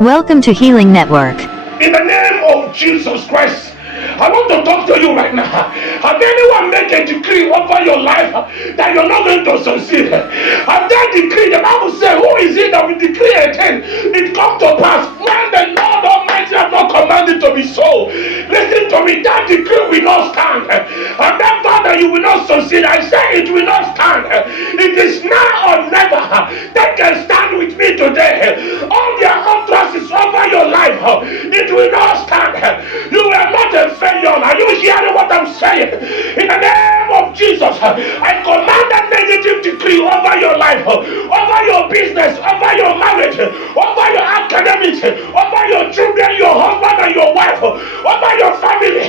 Welcome to Healing Network. In the name of Jesus Christ, I want to talk to you right now. Have anyone make a decree over your life that you're not going to succeed? Have that decree? The Bible says, who is it that will decree a thing? It come to pass when the Lord Almighty has not commanded to be so. Listen to me, that decree will not stand. And that thought that you will not succeed, I say it will not stand. It is now or never. That can stand with me today. All their utterances over your life, it will not stand. You are not a failure. Are you hearing what I'm saying? In the name of Jesus, I command a negative decree over your life, over your business, over your marriage, over your academics, over your children, your husband and your wife, over your family.